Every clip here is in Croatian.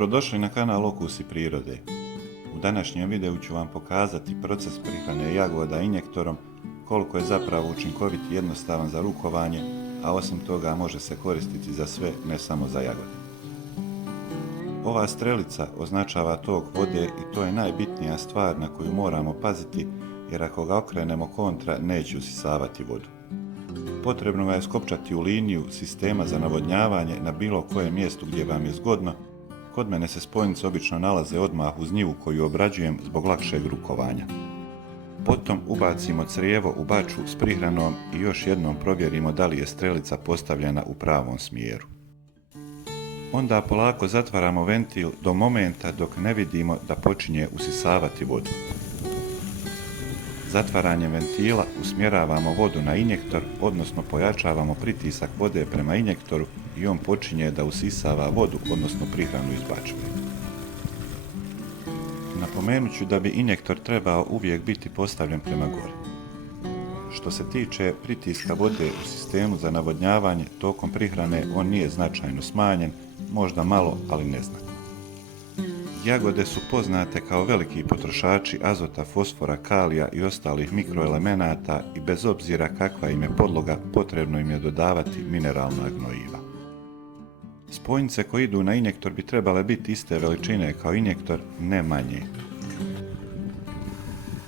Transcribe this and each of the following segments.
Dobrodošli na kanal Okusi prirode. U današnjem videu ću vam pokazati proces prihrane jagoda injektorom, koliko je zapravo učinkovit i jednostavan za rukovanje, a osim toga može se koristiti za sve, ne samo za jagode. Ova strelica označava tok vode i to je najbitnija stvar na koju moramo paziti, jer ako ga okrenemo kontra neće usisavati vodu. Potrebno ga je skopčati u liniju sistema za navodnjavanje na bilo kojem mjestu gdje vam je zgodno. Kod mene se spojnice obično nalaze odmah uz njivu koju obrađujem zbog lakšeg rukovanja. Potom ubacimo crijevo u bačvu s prihranom i još jednom provjerimo da li je strelica postavljena u pravom smjeru. Onda polako zatvaramo ventil do momenta dok ne vidimo da počinje usisavati vodu. Zatvaranjem ventila usmjeravamo vodu na injektor, odnosno pojačavamo pritisak vode prema injektoru i on počinje da usisava vodu, odnosno prihranu iz bačve. Napomenut ću da bi injektor trebao uvijek biti postavljen prema gore. Što se tiče pritiska vode u sistemu za navodnjavanje, tokom prihrane on nije značajno smanjen, možda malo, ali neznatno. Jagode su poznate kao veliki potrošači azota, fosfora, kalija i ostalih mikroelemenata i bez obzira kakva im je podloga, potrebno im je dodavati mineralna gnojiva. Spojnice koje idu na injektor bi trebale biti iste veličine kao injektor, ne manje.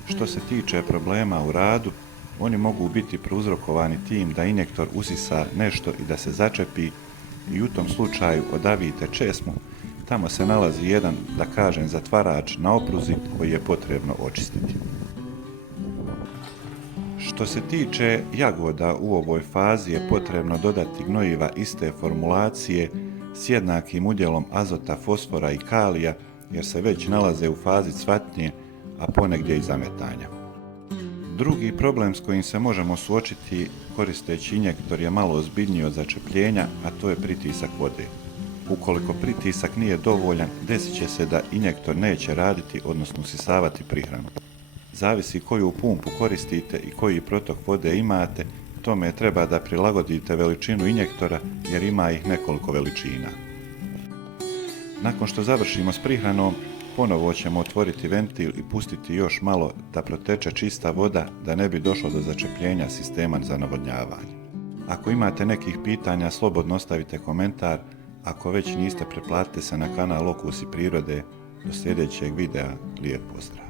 Što se tiče problema u radu, oni mogu biti prouzrokovani tim da injektor usisa nešto i da se začepi i u tom slučaju odavijte česmu. Tamo se nalazi jedan, da kažem, zatvarač na opruzi koji je potrebno očistiti. Što se tiče jagoda, u ovoj fazi je potrebno dodati gnojiva iste formulacije s jednakim udjelom azota, fosfora i kalija, jer se već nalaze u fazi cvatnje, a ponegdje i zametanja. Drugi problem s kojim se možemo suočiti koristeći injektor je malo ozbiljniji od začepljenja, a to je pritisak vode. Ukoliko pritisak nije dovoljan, desit će se da injektor neće raditi, odnosno usisavati prihranu. Zavisi koju pumpu koristite i koji protok vode imate, tome treba da prilagodite veličinu injektora jer ima ih nekoliko veličina. Nakon što završimo s prihranom, ponovo ćemo otvoriti ventil i pustiti još malo da proteče čista voda da ne bi došlo do začepljenja sistema za navodnjavanje. Ako imate nekih pitanja, slobodno ostavite komentar. Ako već niste, pretplatite se na kanal Okusi prirode. Do sljedećeg videa, lijep pozdrav!